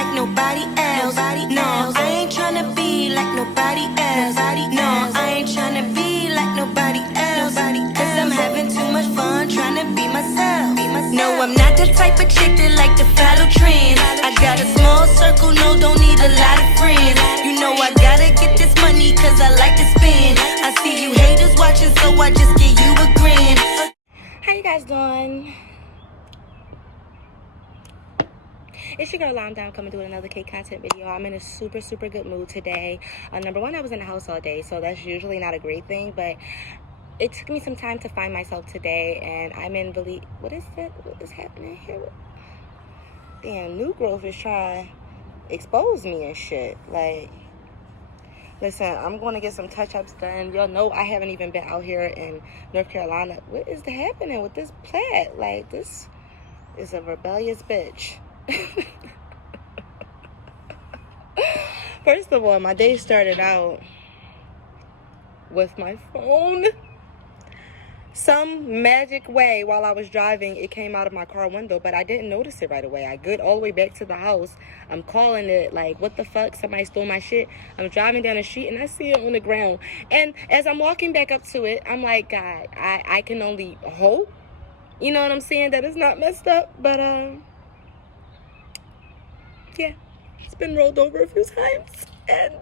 like nobody else. No, I ain't tryna be like nobody else. No, I ain't tryna be like nobody else. Cause I'm having too much fun trying to be myself. No, I'm not the type of chick that like to follow trends. I got a small circle, no, don't need a lot of friends. You know I gotta get this money cause I like to spend. I see you haters watching, so I just give you a grin. How you guys doing? It's your girl Lime Down coming to do another cake content video. I'm in a super good mood today. Number one, I was in the house all day, so that's usually not a great thing, but it took me some time to find myself today, and I'm in really, what is happening here? Damn, new growth is trying to expose me and shit. Like, listen, I'm going to get some touch-ups done. Y'all know I haven't even been out here in North Carolina. What is happening with this plant? Like, this is a rebellious bitch. First of all, my day started out with my phone. Some magic way while I was driving, it came out of my car window, but I didn't notice it right away. I get all the way back to the house. I'm calling it like, what the fuck? Somebody stole my shit. I'm driving down the street and I see it on the ground. And as I'm walking back up to it, I'm like, God, I can only hope, you know what I'm saying, that it's not messed up. But, yeah, it's been rolled over a few times. And,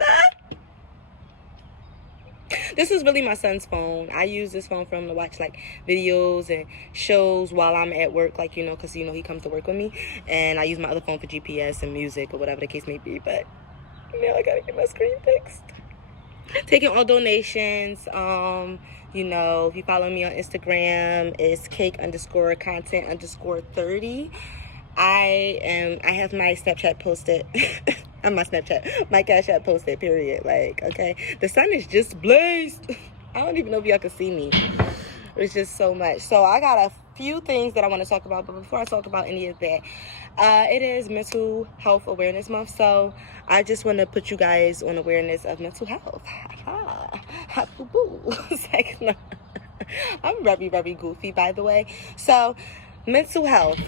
this is really my son's phone. I use this phone for him to watch, like, videos and shows while I'm at work, like, you know, because, you know, he comes to work with me. And I use my other phone for GPS and music or whatever the case may be. But now I got to get my screen fixed. Taking all donations. You know, if you follow me on Instagram, it's cake_content_30. I have my Snapchat posted. My Snapchat, my Cash App posted, period. Like, okay, the sun is just blazed. I don't even know if y'all can see me. It's just so much. So I got a few things that I want to talk about, but before I talk about any of that, it is Mental Health Awareness Month. So I just want to put you guys on awareness of mental health. I'm very goofy, by the way. So mental health.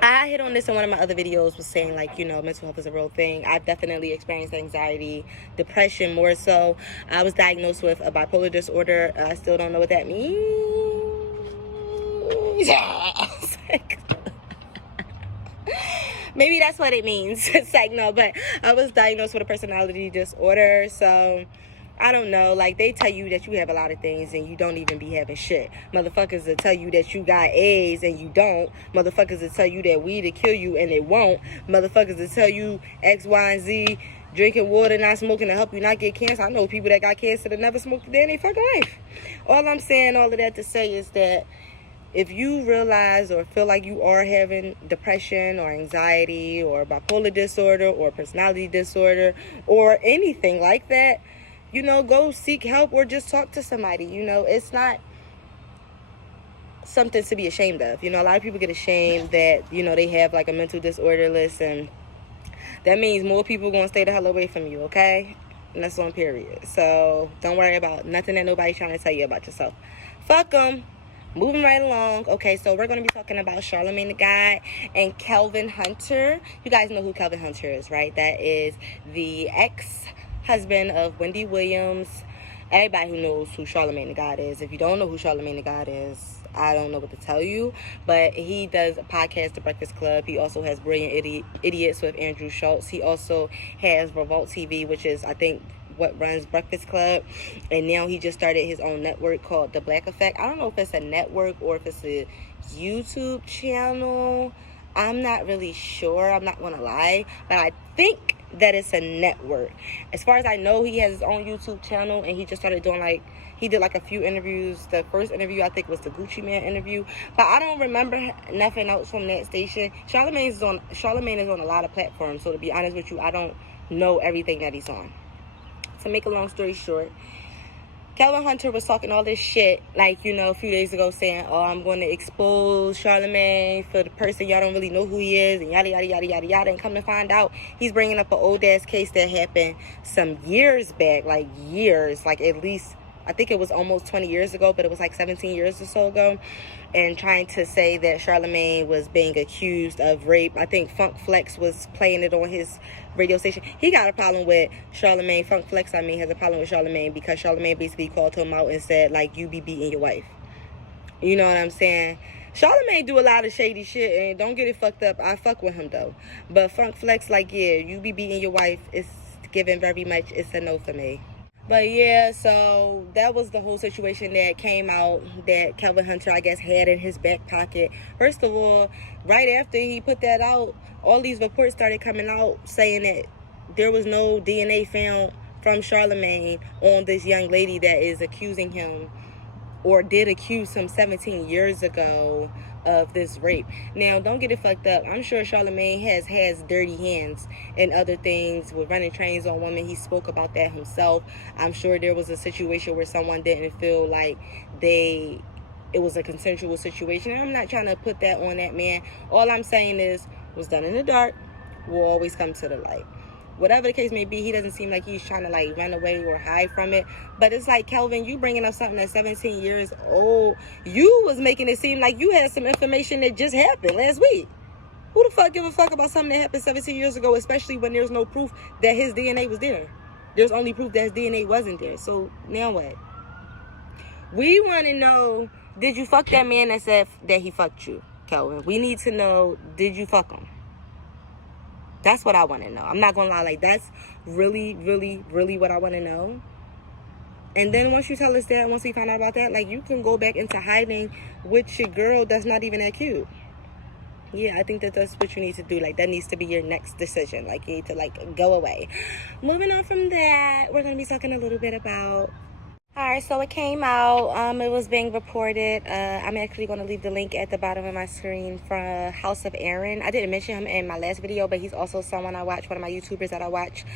I hit on this in one of my other videos, was saying, like, you know, mental health is a real thing. I've definitely experienced anxiety, depression more so. I was diagnosed with a bipolar disorder. I still don't know what that means. Maybe that's what it means. It's like, no, but I was diagnosed with a personality disorder, so I don't know, like, they tell you that you have a lot of things and you don't even be having shit. Motherfuckers will tell you that you got AIDS and you don't. Motherfuckers will tell you that weed will kill you and it won't. Motherfuckers will tell you X, Y, and Z, drinking water, not smoking to help you not get cancer. I know people that got cancer that never smoked a day in their fucking life. All I'm saying, all of that to say is that if you realize or feel like you are having depression or anxiety or bipolar disorder or personality disorder or anything like that, you know, go seek help or just talk to somebody. You know, it's not something to be ashamed of. You know, a lot of people get ashamed that, you know, they have like a mental disorder. Listen, that means more people going to stay the hell away from you, okay? And that's on period. So don't worry about nothing that nobody's trying to tell you about yourself. Fuck them. Moving right along. Okay, so we're going to be talking about Shamea the God and Kelvin Hunter. You guys know who Kelvin Hunter is, right? That is the ex-husband of Wendy Williams. Everybody who knows who Shamea the God is. If you don't know who Shamea the God is, I don't know what to tell you. But he does a podcast, The Breakfast Club. He also has Brilliant Idiots with Andrew Schultz. He also has Revolt TV, which is, I think, what runs Breakfast Club. And now he just started his own network called The Black Effect. I don't know if it's a network or if it's a YouTube channel. I'm not really sure. I'm not going to lie. But I think that it's a network. As far as I know, he has his own YouTube channel, and he just started doing, like, he did like a few interviews. The first interview I think was the Gucci Man interview, but I don't remember nothing else from that station. Charlamagne is on a lot of platforms, so to be honest with you, I don't know everything that he's on. To make a long story short, Kelvin Hunter was talking all this shit, like, you know, a few days ago, saying, oh, I'm going to expose Charlamagne for the person y'all don't really know who he is, and yada, yada, yada, yada, yada. And come to find out, he's bringing up an old-ass case that happened some years back, like years, like at least I think it was almost 20 years ago, but it was like 17 years or so ago, and trying to say that Charlamagne was being accused of rape. I think Funk Flex was playing it on his radio station. He got a problem with Charlamagne. Funk Flex, I mean, has a problem with Charlamagne because Charlamagne basically called him out and said, like, you be beating your wife. You know what I'm saying? Charlamagne do a lot of shady shit, and don't get it fucked up. I fuck with him, though. But Funk Flex, like, yeah, you be beating your wife. It's given very much. It's a no for me. But yeah, so that was the whole situation that came out that Kelvin Hunter, I guess, had in his back pocket. First of all, right after he put that out, all these reports started coming out saying that there was no DNA found from Charlamagne on this young lady that is accusing him, or did accuse him 17 years ago of this rape. Now, don't get it fucked up. I'm sure Charlamagne has dirty hands and other things with running trains on women. He spoke about that himself. I'm sure there was a situation where someone didn't feel like it was a consensual situation. I'm not trying to put that on that man. All I'm saying is, what's done in the dark will always come to the light. Whatever the case may be, he doesn't seem like he's trying to like run away or hide from it. But it's like, Kelvin, you bringing up something that's 17 years old. You was making it seem like you had some information that just happened last week. Who the fuck give a fuck about something that happened 17 years ago, especially when there's no proof that his DNA was there? There's only proof that his DNA wasn't there. So now what? We want to know, did you fuck that man that said that he fucked you, Kelvin? We need to know, did you fuck him? That's what I want to know. I'm not going to lie. Like, that's really, really, really what I want to know. And then once you tell us that, once we find out about that, like, you can go back into hiding with your girl that's not even that cute. Yeah, I think that that's what you need to do. Like, that needs to be your next decision. Like, you need to, like, go away. Moving on from that, we're going to be talking a little bit about... Alright, so it came out, it was being reported. I'm actually going to leave the link at the bottom of my screen for House of Aaron. I didn't mention him in my last video, but he's also someone I watch, one of my YouTubers that I watch.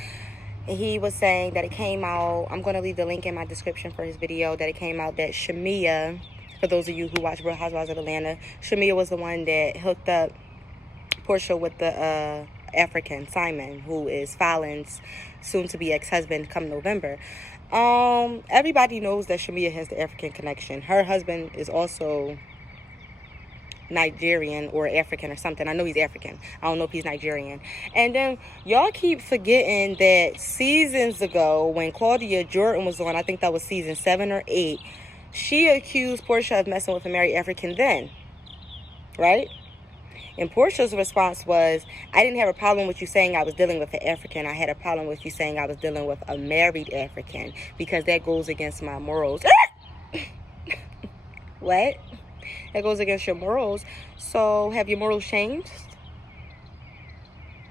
He was saying that it came out, I'm going to leave the link in my description for his video, that it came out that Shamea, for those of you who watch Real Housewives of Atlanta, Shamea was the one that hooked up Porsha with the African, Simon, who is Fallon's soon-to-be ex-husband come November. Everybody knows that Shamea has the African connection. Her husband is also Nigerian or African or something. I know he's African. I don't know if he's Nigerian. And then y'all keep forgetting that seasons ago, when Claudia Jordan was on, I think that was season 7 or 8, she accused Porsha of messing with a married African then, right? And Porsha's response was, I didn't have a problem with you saying I was dealing with an African. I had a problem with you saying I was dealing with a married African, because that goes against my morals. What? That goes against your morals. So have your morals changed?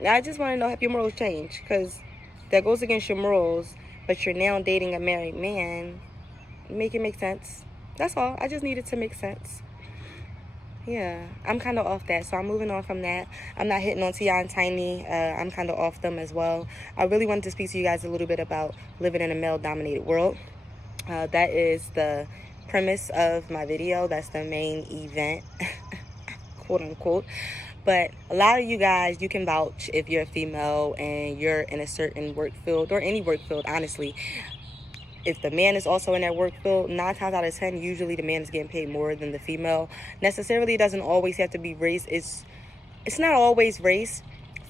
I just want to know, have your morals changed? Because that goes against your morals, but you're now dating a married man. Make it make sense. That's all. I just needed to make sense. Yeah, I'm kind of off that, so I'm moving on from that. I'm not hitting on T.I. and Tiny. I'm kind of off them as well. I really wanted to speak to you guys a little bit about living in a male-dominated world. That is the premise of my video. That's the main event, quote-unquote. But a lot of you guys, you can vouch if you're a female and you're in a certain work field, or any work field, honestly. If the man is also in that work field, 9 times out of 10, usually the man is getting paid more than the female. Necessarily, it doesn't always have to be race. It's not always race.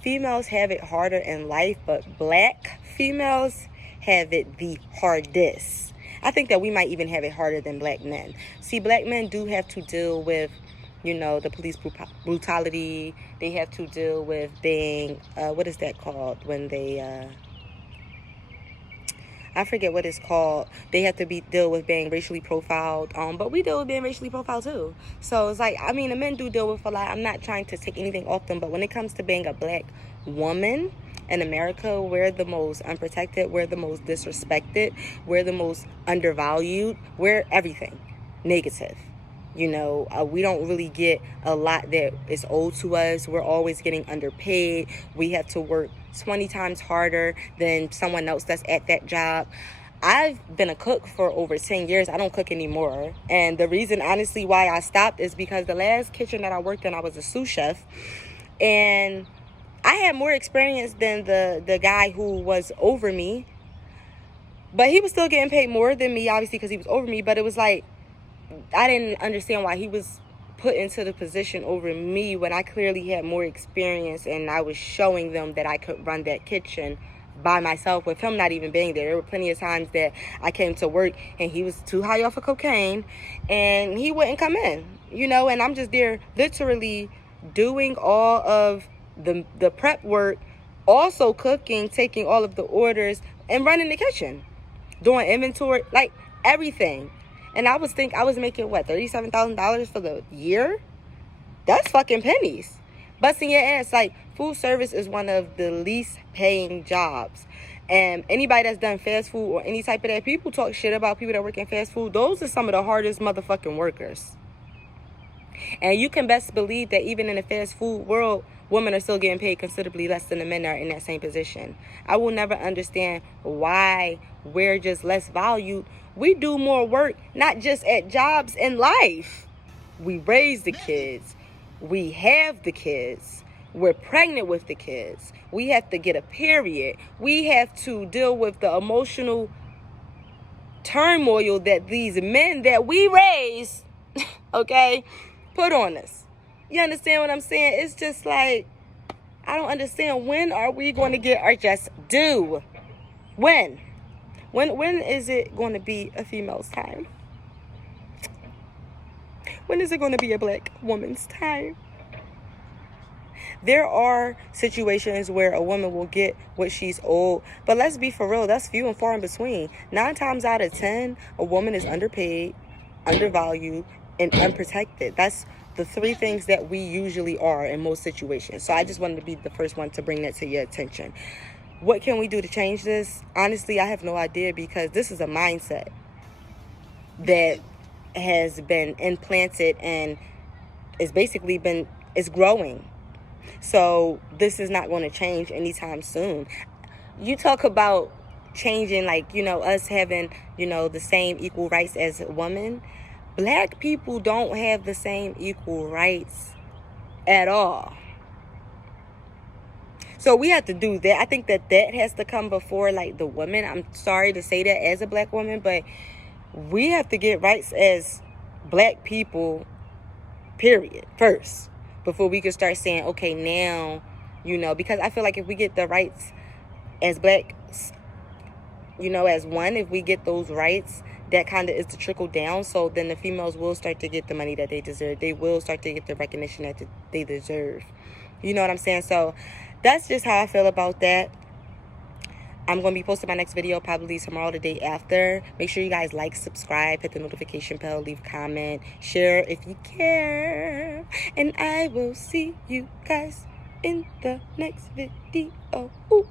Females have it harder in life, but black females have it the hardest. I think that we might even have it harder than black men. See, black men do have to deal with, you know, the police brutality. They have to deal with being, what is that called when they... I forget what it's called. They have to deal with being racially profiled. But we deal with being racially profiled too. So it's like, I mean, the men do deal with a lot. I'm not trying to take anything off them. But when it comes to being a black woman in America, we're the most unprotected. We're the most disrespected. We're the most undervalued. We're everything negative. You know, we don't really get a lot that is owed to us. We're always getting underpaid. We have to work 20 times harder than someone else that's at that job. I've been a cook for over 10 years. I don't cook anymore. And the reason, honestly, why I stopped is because the last kitchen that I worked in, I was a sous chef. And I had more experience than the guy who was over me. But he was still getting paid more than me, obviously, because he was over me. But it was like, I didn't understand why he was put into the position over me when I clearly had more experience, and I was showing them that I could run that kitchen by myself with him not even being there. There were plenty of times that I came to work and he was too high off of cocaine and he wouldn't come in, you know, and I'm just there literally doing all of the prep work, also cooking, taking all of the orders, and running the kitchen, doing inventory, like everything. And I was making what, $37,000 for the year? That's fucking pennies. Busting your ass. Like, food service is one of the least paying jobs. And anybody that's done fast food or any type of that, people talk shit about people that work in fast food. Those are some of the hardest motherfucking workers. And you can best believe that even in the fast food world, women are still getting paid considerably less than the men are in that same position. I will never understand why we're just less valued. We do more work, not just at jobs in life. We raise the kids. We have the kids. We're pregnant with the kids. We have to get a period. We have to deal with the emotional turmoil that these men that we raise, okay, put on us. You understand what I'm saying? It's just like, I don't understand. When are we going to get our just due? When is it going to be a female's time? When is it going to be a black woman's time? There are situations where a woman will get what she's owed, but let's be for real, that's few and far in between. 9 times out of 10, a woman is underpaid, undervalued, and unprotected. That's the 3 things that we usually are in most situations. So I just wanted to be the first one to bring that to your attention. What can we do to change this? Honestly, I have no idea, because this is a mindset that has been implanted and is growing. So this is not going to change anytime soon. You talk about changing, like, you know, us having, you know, the same equal rights as women. Black people don't have the same equal rights at all. So we have to do that. I think that has to come before, like, the women. I'm sorry to say that as a black woman, but we have to get rights as black people, period, first, before we can start saying, okay, now, you know, because I feel like if we get the rights as blacks, you know, as one, if we get those rights, that kind of is to trickle down. So then the females will start to get the money that they deserve. They will start to get the recognition that they deserve. You know what I'm saying? So that's just how I feel about that. I'm going to be posting my next video probably tomorrow, the day after. Make sure you guys like, subscribe, hit the notification bell, leave a comment, share if you care. And I will see you guys in the next video. Ooh.